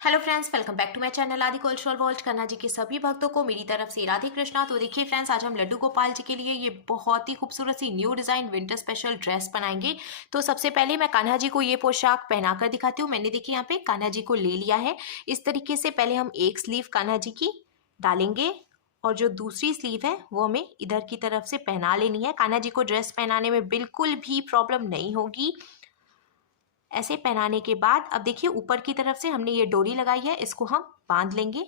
Hello friends, welcome back to my channel Aadi cultural world. Kanha ji के सभी भक्तों को मेरी तरफ से राधे कृष्णा। तो देखिए फ्रेंड्स, आज हम लड्डू गोपाल जी के लिए ये बहुत ही खूबसूरत सी new design winter special dress बनाएंगे। तो सबसे पहले मैं कान्हा जी को ये पोशाक पहनाकर दिखाती हूँ। मैंने देखिए यहाँ पे कान्हा जी को ले लिया है। इस तरीके से पहले हम एक स्लीव कान्हा जी की डालेंगे और जो दूसरी स्लीव है वो हमें इधर की तरफ से पहना लेनी है। कान्हा जी को ड्रेस पहनाने में बिल्कुल भी प्रॉब्लम नहीं होगी। ऐसे पहनाने के बाद अब देखिए ऊपर की तरफ से हमने ये डोरी लगाई है, इसको हम बांध लेंगे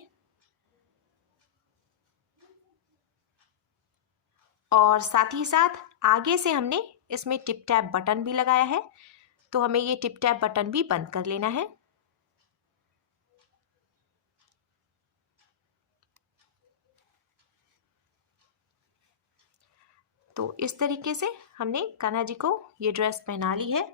और साथ ही साथ आगे से हमने इसमें टिप टैप बटन भी लगाया है, तो हमें ये टिप टैप बटन भी बंद कर लेना है। तो इस तरीके से हमने कान्हा जी को ये ड्रेस पहना ली है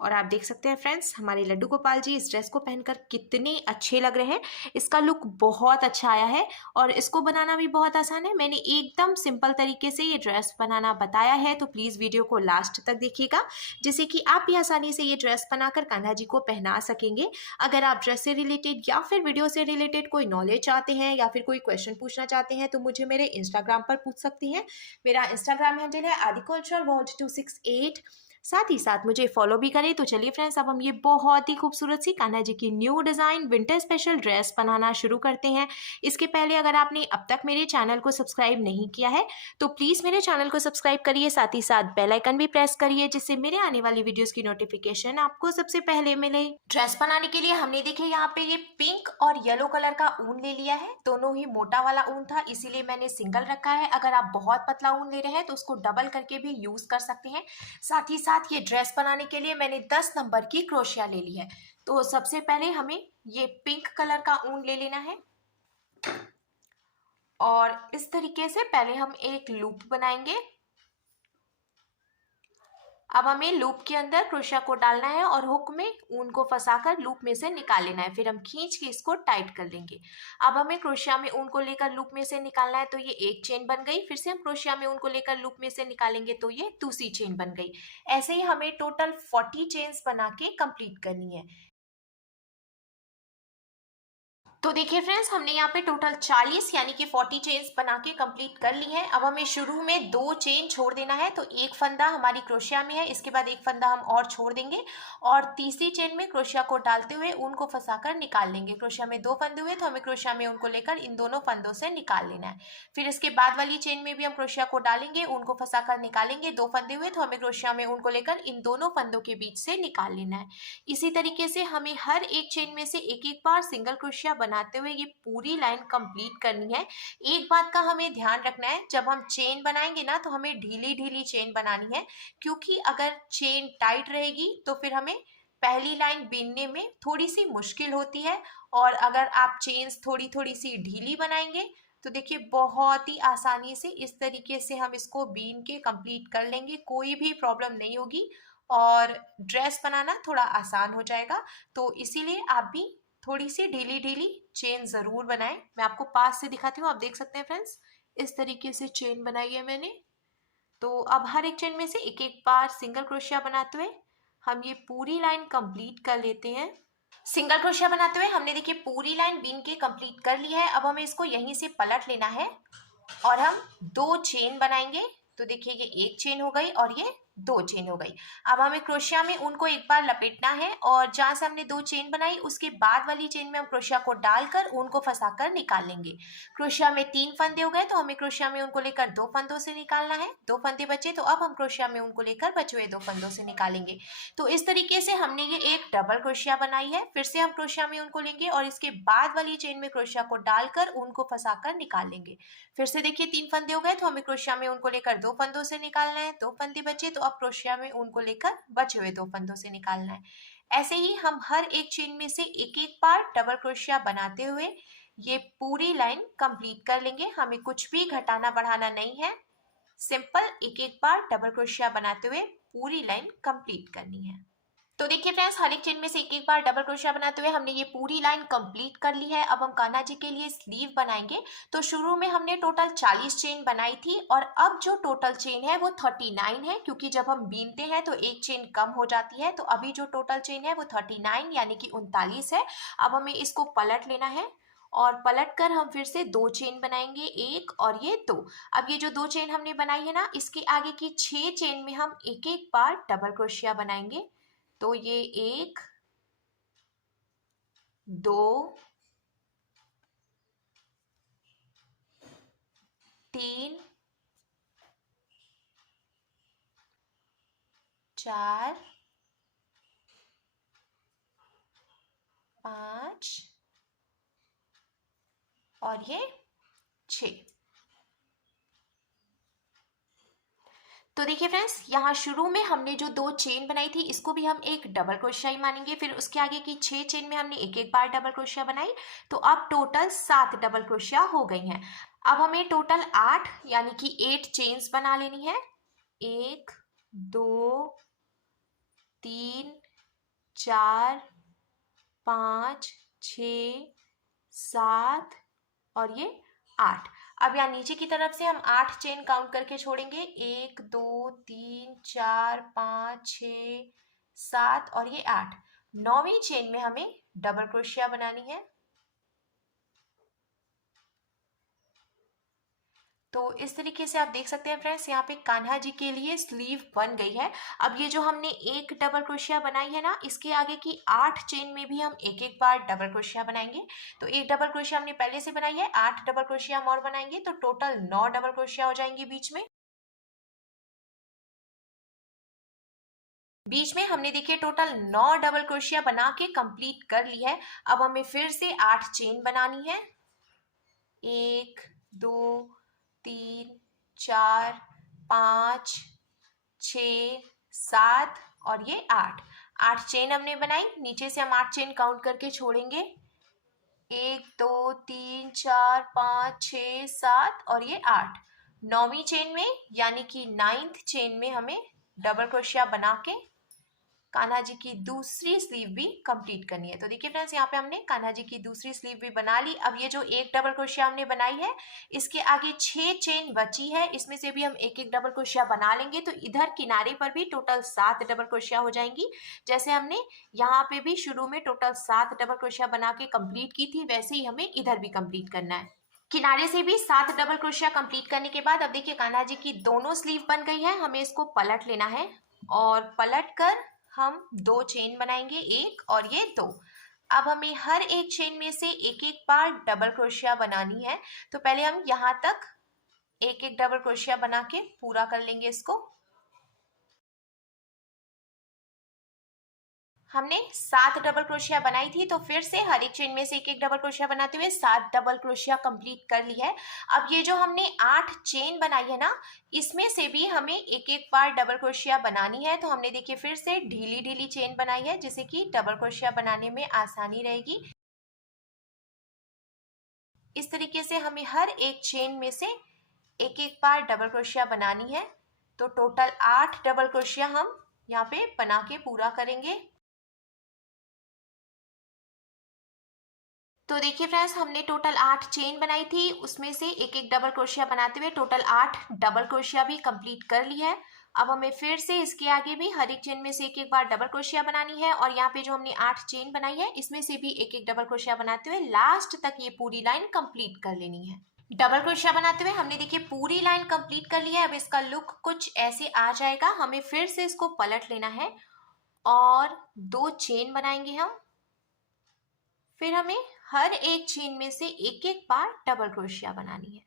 और आप देख सकते हैं फ्रेंड्स, हमारे लड्डू गोपाल जी इस ड्रेस को पहनकर कितने अच्छे लग रहे हैं। इसका लुक बहुत अच्छा आया है और इसको बनाना भी बहुत आसान है। मैंने एकदम सिंपल तरीके से ये ड्रेस बनाना बताया है, तो प्लीज़ वीडियो को लास्ट तक देखिएगा, जिससे कि आप भी आसानी से ये ड्रेस बनाकर कान्हा जी को पहना सकेंगे। अगर आप ड्रेस से रिलेटेड या फिर वीडियो से रिलेटेड कोई नॉलेज चाहते हैं या फिर कोई क्वेश्चन पूछना चाहते हैं तो मुझे मेरे इंस्टाग्राम पर पूछ सकती हैं। मेरा इंस्टाग्राम हैंडल है आदि कल्चरल वर्ल्ड 268। साथ ही साथ मुझे फॉलो भी करें। तो चलिए फ्रेंड्स, अब हम ये बहुत ही खूबसूरत सी कान्हा जी की new design winter special dress बनाना शुरू करते हैं। इसके पहले अगर आपने अब तक मेरे चैनल को सब्सक्राइब नहीं किया है तो प्लीज़ मेरे चैनल को सब्सक्राइब करिए, साथ ही साथ बेल आइकन भी प्रेस करिए, जिससे मेरे आने वाली वीडियोस की नोटिफिकेशन आपको सबसे पहले मिले। ड्रेस बनाने के लिए हमने देखिए यहाँ पे ये पिंक और येलो कलर का ऊन ले लिया है। दोनों ही मोटा वाला ऊन था, इसीलिए मैंने सिंगल रखा है। अगर आप बहुत पतला ऊन ले रहे हैं तो उसको डबल करके भी यूज कर सकते हैं। साथ ही साथ ये ड्रेस बनाने के लिए मैंने 10 नंबर की क्रोशिया ले ली है। तो सबसे पहले हमें ये पिंक कलर का ऊन ले लेना है और इस तरीके से पहले हम एक लूप बनाएंगे। अब हमें लूप के अंदर क्रोशिया को डालना है और हुक में ऊन को फंसाकर लूप में से निकाल लेना है। फिर हम खींच के इसको टाइट कर लेंगे। अब हमें क्रोशिया में ऊन को लेकर लूप में से निकालना है, तो ये एक चेन बन गई। फिर से हम क्रोशिया में ऊन को लेकर लूप में से निकालेंगे तो ये दूसरी चेन बन गई। ऐसे ही हमें टोटल 40 चेन्स बना के कंप्लीट करनी है। तो देखिए फ्रेंड्स, हमने यहाँ पे टोटल 40 यानी कि 40 चेन्स बना के कंप्लीट कर ली है। अब हमें शुरू में 2 चेन छोड़ देना है, तो एक फंदा हमारी क्रोशिया में है, इसके बाद एक फंदा हम और छोड़ देंगे और तीसरी चेन में क्रोशिया को डालते हुए ऊन को फंसाकर निकाल लेंगे। क्रोशिया में 2 फंदे हुए तो हमें क्रोशिया में ऊन को लेकर इन दोनों फंदों से निकाल लेना है। फिर इसके बाद वाली चेन में भी हम क्रोशिया को डालेंगे, ऊन को फंसाकर निकालेंगे। 2 फंदे हुए तो हमें क्रोशिया में ऊन को लेकर इन दोनों फंदों के बीच से निकाल लेना है। इसी तरीके से हमें हर एक चेन में से एक एक बार सिंगल क्रोशिया बनाते हुए ये पूरी लाइन कंप्लीट करनी है। एक बात का हमें ध्यान रखना है, जब हम चेन बनाएंगे ना तो हमें ढीली ढीली चेन बनानी है, क्योंकि अगर चेन टाइट रहेगी तो फिर हमें पहली लाइन बीनने में थोड़ी सी मुश्किल होती है। और अगर आप चेन्स थोड़ी थोड़ी सी ढीली बनाएंगे तो देखिए बहुत ही आसानी से इस तरीके से हम इसको बीन के कंप्लीट कर लेंगे, कोई भी प्रॉब्लम नहीं होगी और ड्रेस बनाना थोड़ा आसान हो जाएगा। तो इसीलिए आप भी थोड़ी सी ढीली ढीली चेन जरूर बनाएं। मैं आपको पास से दिखाती हूँ, आप देख सकते हैं फ्रेंड्स, इस तरीके से चेन बनाई है मैंने। तो अब हर एक चेन में से एक एक बार सिंगल क्रोशिया बनाते हुए हम ये पूरी लाइन कंप्लीट कर लेते हैं। सिंगल क्रोशिया बनाते हुए हमने देखिए पूरी लाइन बीन के कंप्लीट कर ली है। अब हमें इसको यहीं से पलट लेना है और हम 2 चेन बनाएंगे। तो देखिए ये एक चेन हो गई और ये 2 चेन हो गई। अब हमें क्रोशिया में उनको एक बार लपेटना है और जहां से हमने 2 चेन बनाई उसके बाद वाली चेन में हम क्रोशिया को डालकर ऊन को फंसाकर निकाल लेंगे। क्रोशिया में 3 फंदे हो गए तो हमें क्रोशिया में उनको लेकर 2 फंदों से निकालना है। 2 फंदे बचे तो अब हम क्रोशिया में उनको लेकर बचे हुए 2 फंदों से निकालेंगे। तो इस तरीके से हमने ये एक डबल क्रोशिया बनाई है। फिर से हम क्रोशिया में उनको लेंगे और इसके बाद वाली चेन में क्रोशिया को डालकर ऊन को फंसाकर निकाल लेंगे। फिर से देखिए 3 फंदे हो गए तो हमें क्रोशिया में उनको लेकर 2 फंदों से निकालना है। 2 फंदे बचे तो अब क्रोशिया में उनको लेकर बचे हुए 2 फंदों से निकालना है। ऐसे ही हम हर एक चेन में से एक एक बार डबल क्रोशिया बनाते हुए ये पूरी लाइन कंप्लीट कर लेंगे। हमें कुछ भी घटाना बढ़ाना नहीं है, सिंपल एक एक बार डबल क्रोशिया बनाते हुए पूरी लाइन कंप्लीट करनी है। तो देखिए फ्रेंड्स, हर एक चेन में से एक एक बार डबल क्रोशिया बनाते हुए हमने ये पूरी लाइन कंप्लीट कर ली है। अब हम कान्हा जी के लिए स्लीव बनाएंगे। तो शुरू में हमने टोटल 40 चेन बनाई थी और अब जो टोटल चेन है वो 39 है, क्योंकि जब हम बीनते हैं तो एक चेन कम हो जाती है। तो अभी जो टोटल चेन है वो 39 यानी कि 39 है। अब हमें इसको पलट लेना है और पलट कर हम फिर से दो चेन बनाएंगे, एक और ये दो। अब ये जो दो चेन हमने बनाई है ना, इसके आगे की 6 चेन में हम एक एक बार डबल क्रोशिया बनाएंगे। तो ये 1 2 3 4 5 और ये 6। तो देखिए फ्रेंड्स, यहाँ शुरू में हमने जो दो चेन बनाई थी इसको भी हम एक डबल क्रोशिया ही मानेंगे। फिर उसके आगे की 6 चेन में हमने एक एक बार डबल क्रोशिया बनाई। तो अब टोटल 7 डबल क्रोशिया हो गई हैं। अब हमें टोटल 8 यानी कि 8 चेन्स बना लेनी है। 1 2 3 4 5 6 7 और ये 8। अब यहाँ नीचे की तरफ से हम 8 चेन काउंट करके छोड़ेंगे। 1 2 3 4 5 6 7 और ये 8। 9वीं चेन में हमें डबल क्रोशिया बनानी है। तो इस तरीके से आप देख सकते हैं फ्रेंड्स, यहाँ पे कान्हा जी के लिए स्लीव बन गई है। अब ये जो हमने एक डबल क्रोशिया बनाई है ना, इसके आगे की 8 चेन में भी हम एक एक बार डबल क्रोशिया बनाएंगे। तो एक डबल क्रोशिया हमने पहले से बनाई है, 8 डबल क्रोशिया हम और बनाएंगे तो टोटल 9 डबल क्रोशिया हो जाएंगे। बीच में हमने देखिए टोटल 9 डबल क्रोशिया बना के कंप्लीट कर ली है। अब हमें फिर से 8 चेन बनानी है। 1 2 3 4 5 6 7 और ये 8। 8 चेन हमने बनाई। नीचे से हम 8 चेन काउंट करके छोड़ेंगे। 1 2 3 4 5 6 7 और ये 8। 9वीं चेन में यानी कि 9th चेन में हमें डबल क्रोशिया बना के कान्हा जी की दूसरी स्लीव भी कंप्लीट करनी है। तो देखिए फ्रेंड्स, यहाँ पे हमने कान्हा जी की दूसरी स्लीव भी बना ली। अब ये जो एक डबल क्रोशिया हमने बनाई है, इसके आगे 6 चेन बची है, इसमें से भी हम एक एक डबल क्रोशिया बना लेंगे। तो इधर किनारे पर भी टोटल 7 डबल क्रोशिया हो जाएंगी। जैसे हमने यहाँ पे भी शुरू में टोटल 7 डबल क्रोशिया बना के कंप्लीट की थी, वैसे ही हमें इधर भी कंप्लीट करना है। किनारे से भी 7 डबल क्रोशिया कंप्लीट करने के बाद अब देखिए कान्हा जी की दोनों स्लीव बन गई है। हमें इसको पलट लेना है और पलट कर हम दो चेन बनाएंगे, एक और ये दो। अब हमें हर एक चेन में से एक एक बार डबल क्रोशिया बनानी है। तो पहले हम यहाँ तक एक एक डबल क्रोशिया बना के पूरा कर लेंगे इसको। हमने 7 डबल क्रोशिया बनाई थी, तो फिर से हर एक चेन में से एक एक डबल क्रोशिया बनाते हुए 7 डबल क्रोशिया कंप्लीट कर ली है। अब ये जो हमने 8 चेन बनाई है ना, इसमें से भी हमें एक एक बार डबल क्रोशिया बनानी है। तो हमने देखिए फिर से ढीली ढीली चेन बनाई है, जिससे कि डबल क्रोशिया बनाने में आसानी रहेगी। इस तरीके से हमें हर एक चेन में से एक एक बार डबल क्रोशिया बनानी है। तो टोटल 8 डबल क्रोशिया हम यहाँ पे बना के पूरा करेंगे। तो देखिए फ्रेंड्स, हमने टोटल 8 चेन बनाई थी, उसमें से एक एक डबल क्रोशिया बनाते हुए टोटल 8 डबल क्रोशिया भी कंप्लीट कर ली है। अब हमें फिर से इसके आगे भी हर एक चेन में से एक एक बार डबल क्रोशिया बनानी है और यहाँ पे जो हमने 8 चेन बनाई है, इसमें से भी एक एक डबल क्रोशिया बनाते हुए लास्ट तक ये पूरी लाइन कंप्लीट कर लेनी है। डबल क्रोशिया बनाते हुए हमने देखिए पूरी लाइन कंप्लीट कर ली है। अब इसका लुक कुछ ऐसे आ जाएगा। हमें फिर से इसको पलट लेना है और दो चेन बनाएंगे हम। फिर हमें हर एक चेन में से एक एक बार डबल क्रोशिया बनानी है।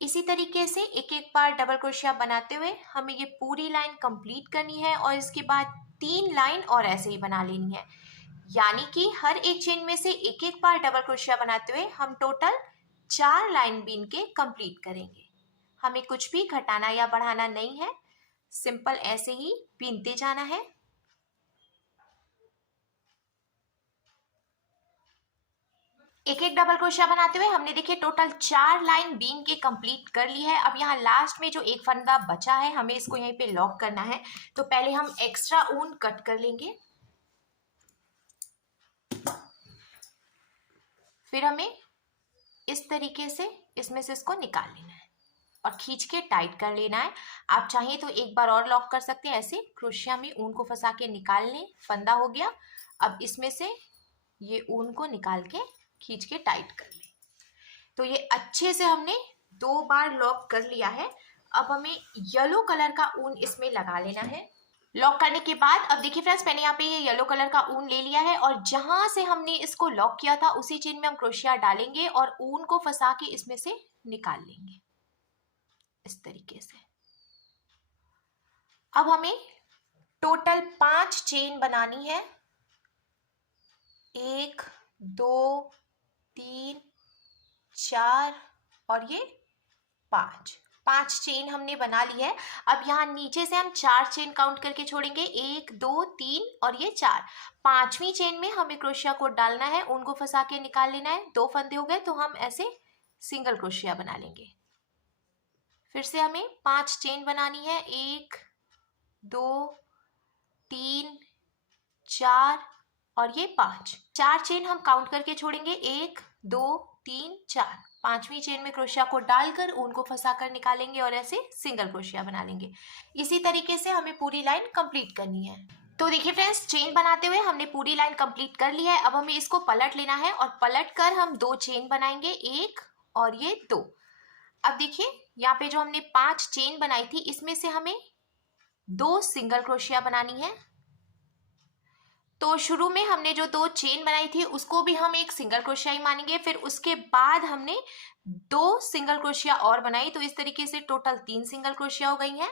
इसी तरीके से एक एक बार डबल क्रोशिया बनाते हुए हमें ये पूरी लाइन कंप्लीट करनी है और इसके बाद 3 लाइन और ऐसे ही बना लेनी है। यानी कि हर एक चेन में से एक एक बार डबल क्रोशिया बनाते हुए हम टोटल 4 लाइन बीन के कंप्लीट करेंगे। हमें कुछ भी घटाना या बढ़ाना नहीं है, सिंपल ऐसे ही बीनते जाना है। एक एक डबल क्रोशिया बनाते हुए हमने देखिए टोटल 4 लाइन बीन के कंप्लीट कर ली है। अब यहाँ लास्ट में जो एक फंदा बचा है हमें इसको यहीं पे लॉक करना है। तो पहले हम एक्स्ट्रा ऊन कट कर लेंगे, फिर हमें इस तरीके से इसमें से इसको निकाल लेना है और खींच के टाइट कर लेना है। आप चाहें तो एक बार और लॉक कर सकते हैं, ऐसे क्रोशिया में ऊन को फंसा के निकाल लें। फंदा हो गया, अब इसमें से ये ऊन को निकाल के खींच के टाइट कर लें। तो ये अच्छे से हमने 2 बार लॉक कर लिया है। अब हमें येलो कलर का ऊन इसमें लगा लेना है। लॉक करने के बाद अब देखिए फ्रेंड्स, मैंने यहाँ पे ये येलो कलर का ऊन ले लिया है और जहां से हमने इसको लॉक किया था उसी चेन में हम क्रोशिया डालेंगे और ऊन को फंसा के इसमें से निकाल लेंगे इस तरीके से। अब हमें टोटल 5 चेन बनानी है। 1 2 3 4 और ये 5 चेन हमने बना ली है। अब यहाँ नीचे से हम 4 चेन काउंट करके छोड़ेंगे, 1 2 3 और ये 4। 5वीं चेन में हमें क्रोशिया को डालना है, उनको फंसा के निकाल लेना है। 2 फंदे हो गए तो हम ऐसे सिंगल क्रोशिया बना लेंगे। फिर से हमें 5 चेन बनानी है, 1 2 3 4 और ये 5। 4 चेन हम काउंट करके छोड़ेंगे, 1 2 3 4। 5वीं चेन में क्रोशिया को डालकर ऊन को फंसा कर निकालेंगे और ऐसे सिंगल क्रोशिया बना लेंगे। इसी तरीके से हमें पूरी लाइन कंप्लीट करनी है। तो देखिए फ्रेंड्स, चेन बनाते हुए हमने पूरी लाइन कंप्लीट कर ली है। अब हमें इसको पलट लेना है और पलट कर हम 2 चेन बनाएंगे, 1 और ये 2। अब देखिए यहाँ पे जो हमने 5 चेन बनाई थी इसमें से हमें 2 सिंगल क्रोशिया बनानी है। तो शुरू में हमने जो 2 चेन बनाई थी उसको भी हम एक सिंगल क्रोशिया ही मानेंगे। फिर उसके बाद हमने 2 सिंगल क्रोशिया और बनाई, तो इस तरीके से टोटल 3 सिंगल क्रोशिया हो गई हैं।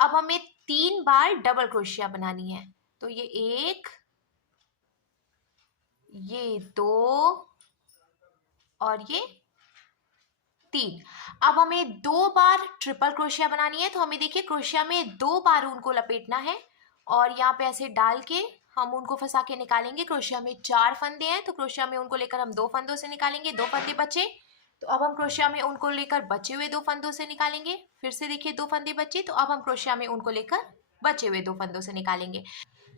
अब हमें 3 बार डबल क्रोशिया बनानी है। तो ये 1 ये 2 और ये 3। अब हमें 2 बार ट्रिपल क्रोशिया बनानी है। तो हमें देखिए क्रोशिया में 2 बार ऊन को लपेटना है और यहाँ पे ऐसे डाल के हम उनको फंसा के निकालेंगे। क्रोशिया में 4 फंदे हैं तो क्रोशिया में उनको लेकर हम 2 फंदों से निकालेंगे। 2 फंदे बचे तो अब हम क्रोशिया में उनको लेकर बचे हुए 2 फंदों से निकालेंगे। फिर से देखिए 2 फंदे बचे तो अब हम क्रोशिया में उनको लेकर बचे हुए 2 फंदों से निकालेंगे।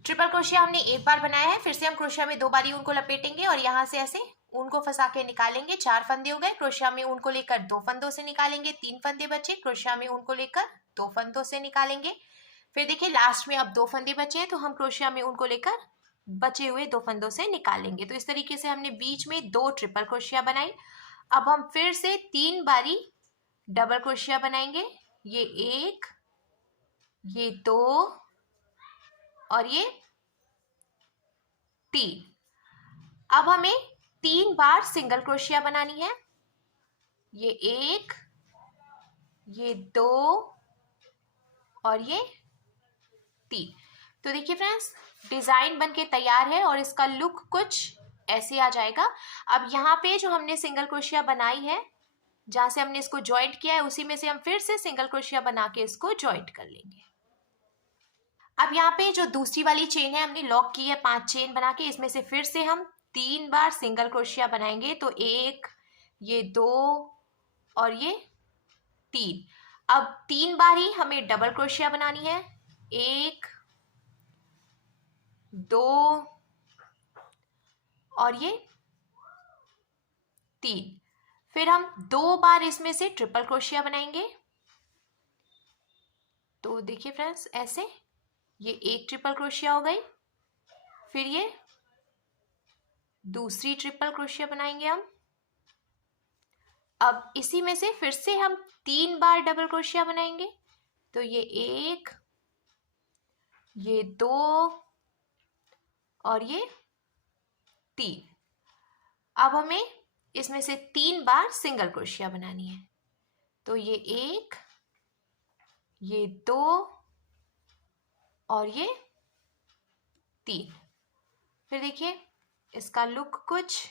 ट्रिपल क्रोशिया हमने 1 बार बनाया है। फिर से हम क्रोशिया में 2 बार ही उनको लपेटेंगे और यहाँ से ऐसे उनको फंसा के निकालेंगे। 4 फंदे हो गए, क्रोशिया में उनको लेकर 2 फंदों से निकालेंगे। 3 फंदे बचे, क्रोशिया में उनको लेकर 2 फंदों से निकालेंगे। फिर देखिए लास्ट में अब 2 फंदे बचे हैं तो हम क्रोशिया में उनको लेकर बचे हुए 2 फंदों से निकालेंगे। तो इस तरीके से हमने बीच में 2 ट्रिपल क्रोशिया बनाई। अब हम फिर से 3 बारी डबल क्रोशिया बनाएंगे, ये 1 ये 2 और ये 3। अब हमें 3 बार सिंगल क्रोशिया बनानी है, ये 1 ये 2 और ये 3। तो देखिए फ्रेंड्स, डिजाइन बनके तैयार है और इसका लुक कुछ ऐसे आ जाएगा। अब यहाँ पे जो हमने सिंगल क्रोशिया बनाई है, जहां से हमने इसको जॉइंट किया है उसी में से हम फिर से सिंगल क्रोशिया बना के इसको जॉइंट कर लेंगे। अब यहाँ पे जो दूसरी वाली चेन है हमने लॉक की है 5 चेन बना के, इसमें से फिर से हम 3 बार सिंगल क्रोशिया बनाएंगे। तो 1 ये 2 और ये 3। अब 3 बार ही हमें डबल क्रोशिया बनानी है, 1 2 और ये 3। फिर हम 2 बार इसमें से ट्रिपल क्रोशिया बनाएंगे। तो देखिए फ्रेंड्स, ऐसे ये एक ट्रिपल क्रोशिया हो गई। फिर ये दूसरी ट्रिपल क्रोशिया बनाएंगे हम। अब इसी में से फिर से हम 3 बार डबल क्रोशिया बनाएंगे। तो ये 1 ये 2 और ये 3। अब हमें इसमें से 3 बार सिंगल क्रोशिया बनानी है। तो ये 1 ये 2 और ये 3। फिर देखिए इसका लुक कुछ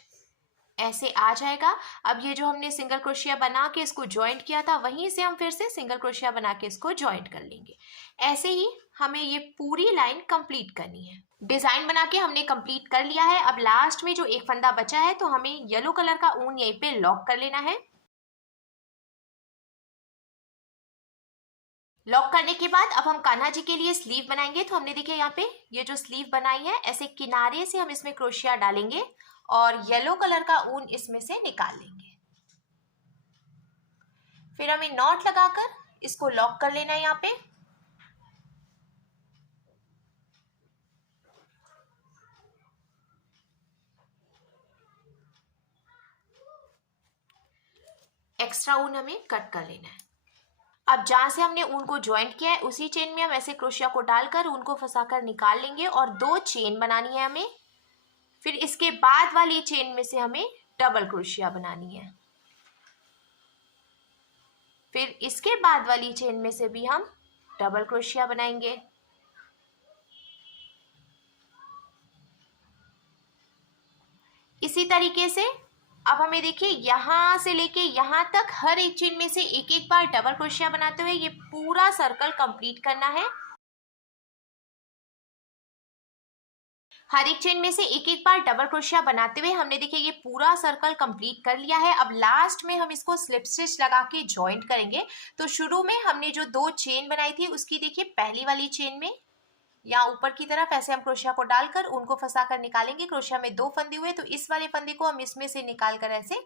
ऐसे आ जाएगा। अब ये जो हमने सिंगल क्रोशिया बना के इसको ज्वाइंट किया था वहीं से हम फिर से सिंगल क्रोशिया बना के इसको ज्वाइंट कर लेंगे। ऐसे ही हमें ये पूरी लाइन कंप्लीट करनी है। डिजाइन बना के हमने कंप्लीट कर लिया है। अब लास्ट में जो एक फंदा बचा है तो हमें येलो कलर का ऊन यहीं पे लॉक कर लेना है। लॉक करने के बाद अब हम कान्हा जी के लिए स्लीव बनाएंगे। तो हमने देखिए यहाँ पे ये जो स्लीव बनाई है ऐसे किनारे से हम इसमें क्रोशिया डालेंगे और येलो कलर का ऊन इसमें से निकाल लेंगे। फिर हमें नॉट लगाकर इसको लॉक कर लेना है यहाँ पे। एक्स्ट्रा ऊन हमें कट कर लेना है। अब जहां से हमने ऊन को ज्वाइंट किया है उसी चेन में हम ऐसे क्रोशिया को डालकर ऊन को फंसाकर निकाल लेंगे और 2 चेन बनानी है हमें। फिर इसके बाद वाली चेन में से हमें डबल क्रोशिया बनानी है। फिर इसके बाद वाली चेन में से भी हम डबल क्रोशिया बनाएंगे। इसी तरीके से अब हमें देखिए यहां से लेके यहां तक हर एक चेन में से एक एक बार डबल क्रोशिया बनाते हुए ये पूरा सर्कल कंप्लीट करना है। हर एक चेन में से एक एक बार डबल क्रोशिया बनाते हुए हमने देखिए ये पूरा सर्कल कंप्लीट कर लिया है। अब लास्ट में हम इसको स्लिप स्टिच लगा के ज्वाइंट करेंगे। तो शुरू में हमने जो 2 चेन बनाई थी उसकी देखिए पहली वाली चेन में या ऊपर की तरफ ऐसे हम क्रोशिया को डालकर उनको फंसा कर निकालेंगे। क्रोशिया में 2 फंदे हुए तो इस वाले फंदे को हम इसमें से निकाल कर ऐसे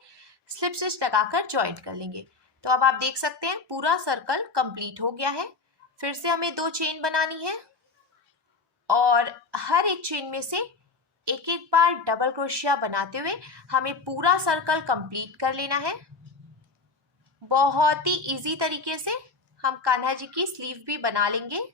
स्लिप स्टिच लगाकर ज्वाइंट कर लेंगे। तो अब आप देख सकते हैं पूरा सर्कल कंप्लीट हो गया है। फिर से हमें 2 चेन बनानी है और हर एक चेन में से एक एक बार डबल क्रोशिया बनाते हुए हमें पूरा सर्कल कंप्लीट कर लेना है। बहुत ही इजी तरीके से हम कान्हा जी की स्लीव भी बना लेंगे।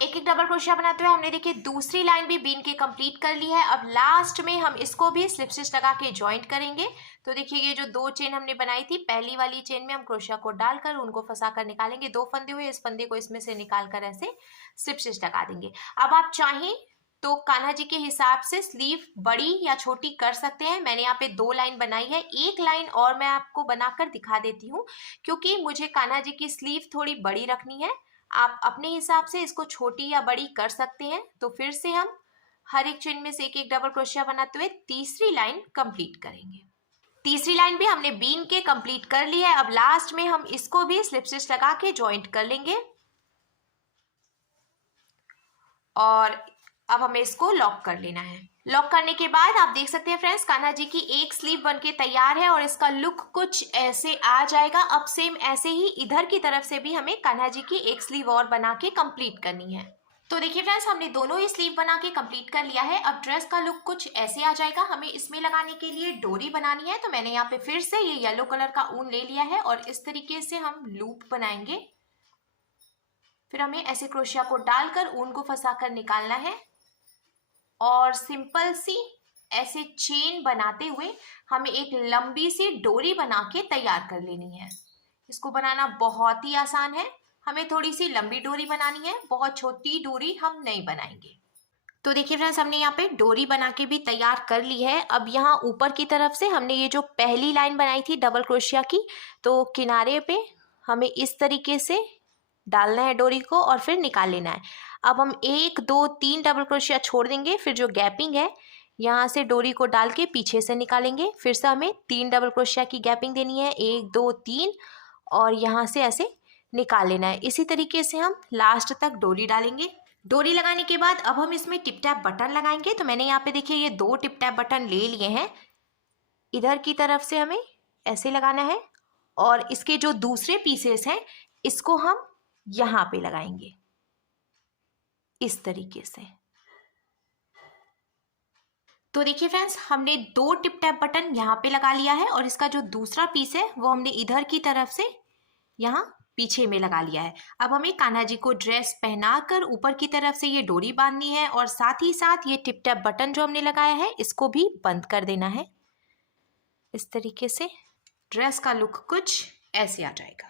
एक एक डबल क्रोशिया बनाते हुए हमने देखिए दूसरी लाइन भी बीन के कंप्लीट कर ली है। अब लास्ट में हम इसको भी स्लिप स्टिच लगा के ज्वाइंट करेंगे। तो देखिए ये जो 2 चेन हमने बनाई थी पहली वाली चेन में हम क्रोशिया को डालकर उनको फंसा कर निकालेंगे। 2 फंदे हुए इस फंदे को इसमें से निकाल कर ऐसे स्लिप स्टिच लगा देंगे। अब आप चाहें तो कान्हा जी के हिसाब से स्लीव बड़ी या छोटी कर सकते हैं। मैंने यहाँ पे 2 लाइन बनाई है। एक लाइन और मैं आपको बनाकर दिखा देती हूँ क्योंकि मुझे कान्हा जी की स्लीव थोड़ी बड़ी रखनी है। आप अपने हिसाब से इसको छोटी या बड़ी कर सकते हैं। तो फिर से हम हर एक चेन में से एक एक डबल क्रोशिया बनाते हुए तीसरी लाइन कंप्लीट करेंगे। तीसरी लाइन भी हमने बीन के कंप्लीट कर ली है। अब लास्ट में हम इसको भी स्लिप स्टिच लगा के ज्वाइंट कर लेंगे और अब हमें इसको लॉक कर लेना है। लॉक करने के बाद आप देख सकते हैं फ्रेंड्स कान्हा जी की एक स्लीव बनके तैयार है और इसका लुक कुछ ऐसे आ जाएगा। अब सेम ऐसे ही इधर की तरफ से भी हमें कान्हा जी की एक स्लीव और बना के कंप्लीट करनी है। तो देखिए फ्रेंड्स हमने दोनों ही स्लीव बना के कंप्लीट कर लिया है। अब ड्रेस का लुक कुछ ऐसे आ जाएगा। हमें इसमें लगाने के लिए डोरी बनानी है। तो मैंने यहाँ पे फिर से ये येलो कलर का ऊन ले लिया है और इस तरीके से हम लूप बनाएंगे। फिर हमें ऐसे क्रोशिया को डालकर ऊन को फंसा कर निकालना है और सिंपल सी ऐसे चेन बनाते हुए हमें एक लंबी सी डोरी बना के तैयार कर लेनी है। इसको बनाना बहुत ही आसान है। हमें थोड़ी सी लंबी डोरी बनानी है, बहुत छोटी डोरी हम नहीं बनाएंगे। तो देखिए फ्रेंड्स हमने यहाँ पे डोरी बना के भी तैयार कर ली है। अब यहाँ ऊपर की तरफ से हमने ये जो पहली लाइन बनाई थी डबल क्रोशिया की, तो किनारे पे हमें इस तरीके से डालना है डोरी को और फिर निकाल लेना है। अब हम 1 2 3 डबल क्रोशिया छोड़ देंगे। फिर जो गैपिंग है यहाँ से डोरी को डाल के पीछे से निकालेंगे। फिर से हमें 3 डबल क्रोशिया की गैपिंग देनी है, 1 2 3 और यहाँ से ऐसे निकाल लेना है। इसी तरीके से हम लास्ट तक डोरी डालेंगे। डोरी लगाने के बाद अब हम इसमें टिप टैप बटन लगाएंगे। तो मैंने यहाँ पे देखिए ये 2 टिप टैप बटन ले लिए हैं। इधर की तरफ से हमें ऐसे लगाना है और इसके जो दूसरे पीसेस हैं इसको हम यहाँ पे लगाएंगे इस तरीके से। तो देखिए फ्रेंड्स हमने 2 टिप टैप बटन यहाँ पे लगा लिया है और इसका जो दूसरा पीस है वो हमने इधर की तरफ से यहाँ पीछे में लगा लिया है। अब हमें कान्हा जी को ड्रेस पहनाकर ऊपर की तरफ से ये डोरी बांधनी है और साथ ही साथ ये टिप टैप बटन जो हमने लगाया है इसको भी बंद कर देना है। इस तरीके से ड्रेस का लुक कुछ ऐसे आ जाएगा।